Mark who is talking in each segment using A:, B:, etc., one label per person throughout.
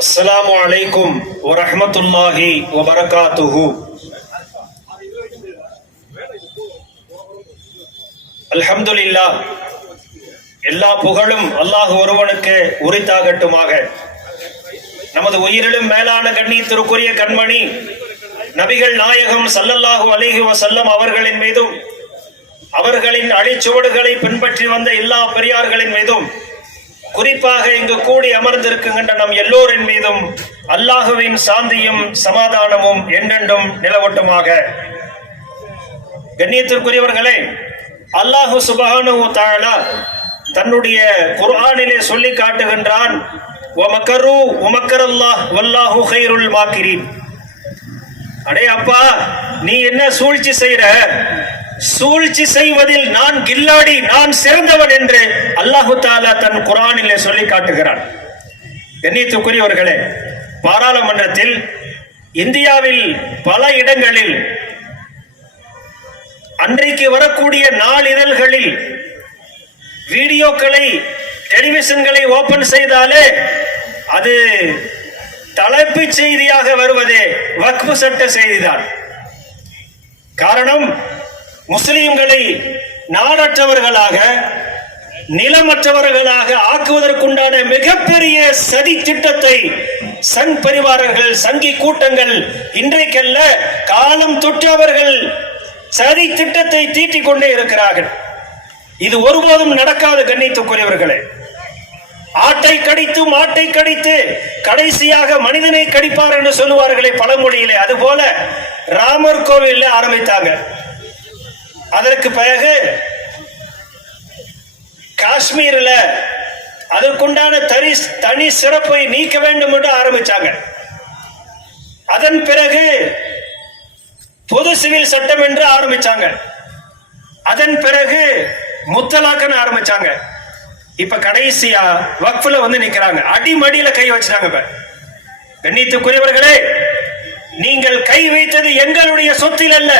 A: அஸ்லாம் வலைக்கும் வரமத்துல்லாஹி வபரகாத்துஹு. அல்ஹம்துலில்லா எல்லா புகழும் அல்லாஹ் ஒருவனுக்கு உரித்தாகட்டுமாக. நமது உயிரிலும் மேலான கண்ணியத்திற்குரிய கண்மணி நபிகள் நாயகம் சல்லல்லாஹு அலிஹி வசல்லம் அவர்களின் மீதும் அவர்களின் அழிச்சுவடுகளை பின்பற்றி வந்த எல்லா பெரியார்களின் மீதும் குறிப்பாக இங்கு கூடி அமர்ந்திருக்கின்ற நம் எல்லோரின் மீதும் அல்லாஹுவின் சாந்தியும் சமாதானமும் என்றென்றும் நிலவட்டுமாக. கண்ணியத்திற்குரியவர்களே அல்லாஹு சுபஹானு தஆலா தன்னுடைய குர்ஆனிலே சொல்லி காட்டுகின்றான் உமக்கரு உமக்கரல்லாஹ் வல்லாஹு ஹைருல் மாக்கிரீன். அடே அப்பா நீ என்ன சூழ்ச்சி செய்யற சூழ்ச்சி செய்வதில் நான் கில்லாடி நான் சிறந்தவன் என்று அல்லாஹு தாலா தன் குரானிலே சொல்லி காட்டுகிறான். கண்ணியத்துக்குரியவர்களே பாராளுமன்றத்தில் இந்தியாவில் பல இடங்களில் அன்றைக்கு வரக்கூடிய நாளிதழ்களில் வீடியோக்களை டெலிவிஷன்களை ஓபன் செய்தாலே அது தலைப்புச் செய்தியாக வருவதே வக்பு சட்ட செய்திதான். காரணம் முஸ்லிம்களை நாடற்றவர்களாக நிலமற்றவர்களாக ஆக்குவதற்குண்டான மிகப்பெரிய சதி திட்டத்தை சங் பரிவாரர்கள் சங்கி கூட்டங்கள் இன்றைக்கல்ல காலம் தொட்டு அவர்கள் சதி திட்டத்தை தீட்டிக் கொண்டே இருக்கிறார்கள். இது ஒருபோதும் நடக்காத கண்ணியத்துக்குரியவர்களே. ஆட்டை கடித்து மாட்டை கடித்து கடைசியாக மனிதனை கடிப்பார் என்று சொல்லுவார்களே பழமொழியிலே. அதுபோல ராமர் கோவில்ல ஆரம்பித்தாங்க. அதற்கு பிறகு காஷ்மீர்ல அதற்குண்டான தனி தனி சிறப்பை நீக்க வேண்டும் என்று ஆரம்பிச்சாங்க. அதன் பிறகு பொது சிவில் சட்டம் என்று ஆரம்பிச்சாங்க. அதன் பிறகு முத்தலாக்கன்னு ஆரம்பிச்சாங்க. இப்ப கடைசியா வக்ஃபுல வந்து நிக்கிறாங்க. அடிமடியில கை வச்சுட்டாங்க இப்ப. கண்ணியத்துக்குரியவர்களே நீங்கள் கை வைத்தது எங்களுடைய சொத்தில் அல்ல.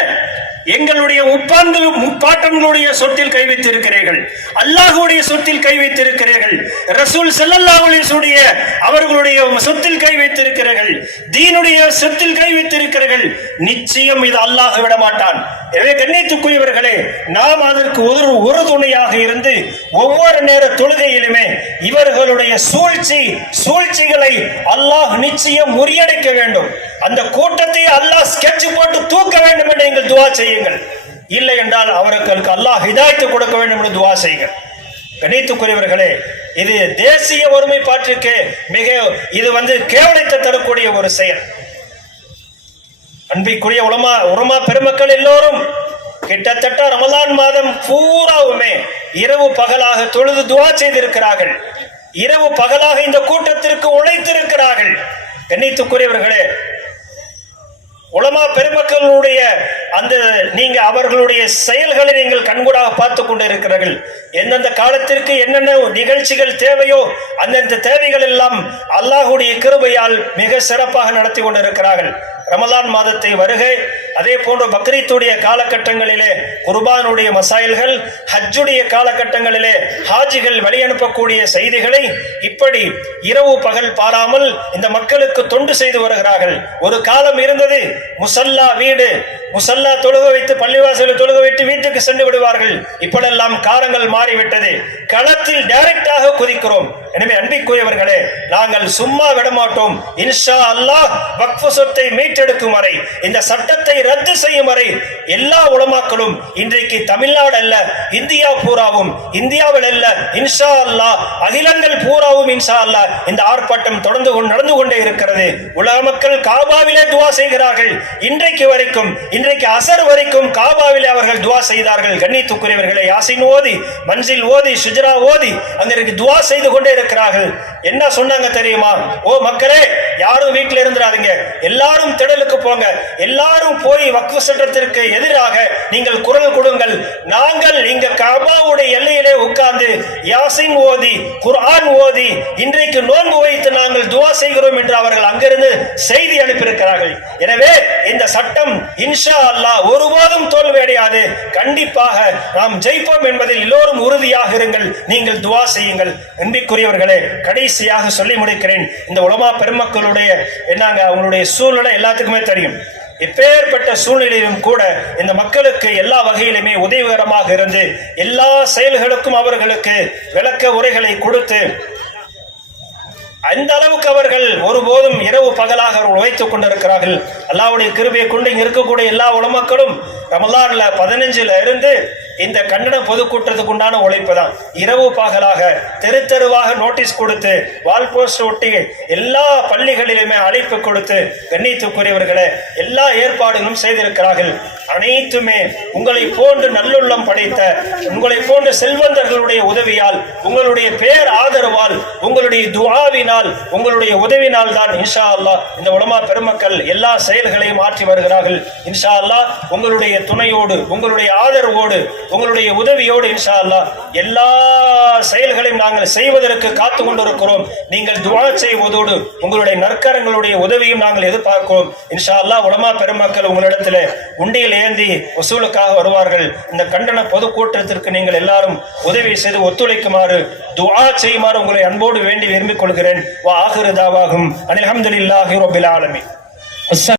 A: எங்களுடைய உப்பாந்து முப்பாட்டங்களுடைய சொத்தில் கை வைத்திருக்கிறீர்கள். அல்லாஹுடைய சொத்தில் கை வைத்திருக்கிறீர்கள். ரசூல் செல்லல்லாவுடைய அவர்களுடைய சொத்தில் கை வைத்திருக்கிறீர்கள். தீனுடைய சொத்தில் கை வைத்திருக்கிறீர்கள். நிச்சயம் இது அல்லாஹ் விட மாட்டான் எனவே கண்ணியத்துக்குரியவர்களே நாம் அதற்கு ஒரு ஒரு துணையாக இருந்து ஒவ்வொரு நேர தொழுகையிலுமே இவர்களுடைய சூழ்ச்சி சூழ்ச்சிகளை அல்லாஹ் நிச்சயம் முறியடிக்க வேண்டும். அந்த கூட்டத்தை அல்லாஹ் ஸ்கெட்ச் போட்டு தூக்க வேண்டும் என்று நீங்கள் துவா செய்யுங்கள். இல்லை என்றால் அவர்களுக்கு அல்லாஹ் ஹிதாயத்து கொடுக்க வேண்டும் என்று துவா செய்யுங்கள். கணித்துக்குரியவர்களே இது தேசிய ஒருமைப்பாட்டிற்கு மிக இது வந்து கேவலத்தை தரக்கூடிய ஒரு செயல். அன்பிற்குரிய உலமா உரமா பெருமக்கள் எல்லோரும் கிட்டத்தட்ட ரமலான் மாதம் பூராவுமே இரவு பகலாக தொழுது துவா செய்திருக்கிறார்கள். இரவு பகலாக இந்த கூட்டத்திற்கு உழைத்திருக்கிறார்கள். கண்ணித்துக்குரியவர்களே உலமா பெருமக்களுடைய அந்த நீங்க அவர்களுடைய செயல்களை நீங்கள் கண்கூடாக பார்த்து கொண்டு இருக்கிறார்கள் எந்தெந்த காலத்திற்கு என்னென்ன நிகழ்ச்சிகள் தேவையோ அந்தந்த தேவைகள் எல்லாம் அல்லாஹுடைய கிருபையால் மிக சிறப்பாக நடத்தி கொண்டிருக்கிறார்கள். ரமலான் மாதத்தை வருகை அதே போன்று பக்ரீத்துடைய காலகட்டங்களிலே குர்பானுடைய மசாயல்கள் ஹஜ்ஜுடைய காலகட்டங்களிலே ஹாஜிகள் வெளியனுப்பக்கூடிய செய்திகளை இப்படி இரவு பகல் பாராமல் இந்த மக்களுக்கு தொண்டு செய்து வருகிறார்கள். ஒரு காலம் இருந்தது முசல்லா வீடு முசல்லா தொழுக வைத்து பள்ளிவாசலில் தொழுக வைத்து வீட்டுக்கு சென்று விடுவார்கள். இப்படெல்லாம் காலங்கள் மாறிவிட்டது. களத்தில் டைரக்டாக குதிக்கிறோம். எனவே அன்பிக்குரியவர்களே நாங்கள் சும்மா விடமாட்டோம். இன்ஷா அல்லாஹ் வக்ஃபு சொத்தை மீட்டெடுக்கும் வரை இந்த சட்டத்தை ரத்து செய்யும் வரை எல்லா உலமாக்களும் இன்றைக்கு தமிழ்நாடு அல்ல இந்தியா பூராவும் இந்தியாவில் அல்ல இன்ஷா அல்லா அகிலங்கள் பூராவும் இன்ஷா அல்லாஹ் இந்த ஆர்ப்பாட்டம் தொடர்ந்து நடந்து கொண்டே இருக்கிறது. உலக மக்கள் காபாவிலே துவா செய்கிறார்கள். இன்றைக்கு வரைக்கும் இன்றைக்கு அசர் வரைக்கும் காபாவிலே அவர்கள் துவா செய்தார்கள். கண்ணித்துக்குரியவர்களை யாசின் ஓதி மன்சில் ஓதி சுஜரா ஓதி அங்கிருக்கு துவா செய்து கொண்டே இருக்கிறார்கள். என்ன சொன்னாங்க தெரியுமா? ஓ மக்களே யாரும் வீட்டில் இருந்துடாதீங்க எல்லாரும் திடலுக்கு போங்க. எல்லாரும் போய் வக்ஃபு சட்டத்திற்கு எதிராக நீங்கள் குரல் கொடுங்கள். நாங்கள் இங்க கபாவுடைய எல்லையிலே உட்கார்ந்து யாசின் ஓதி குர்ஆன் ஓதி இன்றைக்கு நோன்பு வைத்து நாங்கள் துவா செய்கிறோம் என்று அவர்கள் அங்கிருந்து செய்தி அனுப்பியிருக்கிறார்கள். எனவே இந்த சட்டம் இன்ஷா அல்லாஹ் ஒருபோதும் தோல்வியடையாது. கண்டிப்பாக நாம் ஜெயிப்போம் என்பதில் எல்லோரும் உறுதியாக இருங்கள். நீங்கள் துவா செய்யுங்கள். அன்பிற்குரியவர்களே கடைசியாக சொல்லி முடிக்கிறேன். இந்த உலமா பெருமக்களுடைய என்னங்க அவங்களுடைய சூழ்நிலை எல்லாத்துக்குமே தெரியும். இப்பேற்பட்ட சூழ்நிலையிலும் கூட இந்த மக்களுக்கு எல்லா வகையிலுமே உதவிகரமாக இருந்து எல்லா செயல்களுக்கும் அவர்களுக்கு விளக்க உரைகளை கொடுத்து அந்த அளவுக்கு அவர்கள் ஒருபோதும் இரவு பகலாக அவர்கள் உழைத்துக் கொண்டிருக்கிறார்கள். அல்லாவுடைய கிருபையை கொண்டு இங்க இருக்கக்கூடிய எல்லா உலமக்களும் ரமலான்ல பதினஞ்சுல இருந்து இந்த கண்டன பொதுக்கூட்டத்துக்கு உண்டான உழைப்பு தான் இரவு பகலாக தெரு தெருவாக நோட்டீஸ் கொடுத்து வால் போஸ்ட் ஒட்டி எல்லா பள்ளிகளிலுமே அழைப்பு கொடுத்து கண்ணியத்துக்குரியவர்களே எல்லா ஏற்பாடுகளும் செய்திருக்கிறார்கள். அனைத்துமே உங்களை போன்று நல்லுள்ளம் படைத்த உங்களை போன்ற செல்வந்தர்களுடைய உதவியால் உங்களுடைய பேர் ஆதரவால் உங்களுடைய துவாவினால் உங்களுடைய உதவினால் தான் இன்ஷா அல்லாஹ் இந்த உலமா பெருமக்கள் எல்லா செயல்களையும் மாற்றி வருகிறார்கள். இன்ஷா அல்லாஹ் உங்களுடைய துணையோடு உங்களுடைய ஆதரவோடு உங்களுடைய உதவியோடு இன்ஷா அல்லா எல்லா செயல்களையும் நாங்கள் செய்வதற்கு காத்து கொண்டிருக்கிறோம். நீங்கள் துவா செய்வதோடு உங்களுடைய நற்கரங்களுடைய உதவியும் நாங்கள் எதிர்பார்க்கிறோம். இன்ஷா அல்லா உலமா பெருமக்கள் உங்களிடத்தில் உண்டியில் ஏந்தி வசூலுக்காக வருவார்கள். இந்த கண்டன பொதுக்கூட்டத்திற்கு நீங்கள் எல்லாரும் உதவி செய்து ஒத்துழைக்குமாறு துவா செய்யுமாறு உங்களை அன்போடு வேண்டி விரும்பிக் கொள்கிறேன். வா ஆகிரு தாவாகும். அனில் அஹமதுல்லாஹி ரொபில் ஆலமி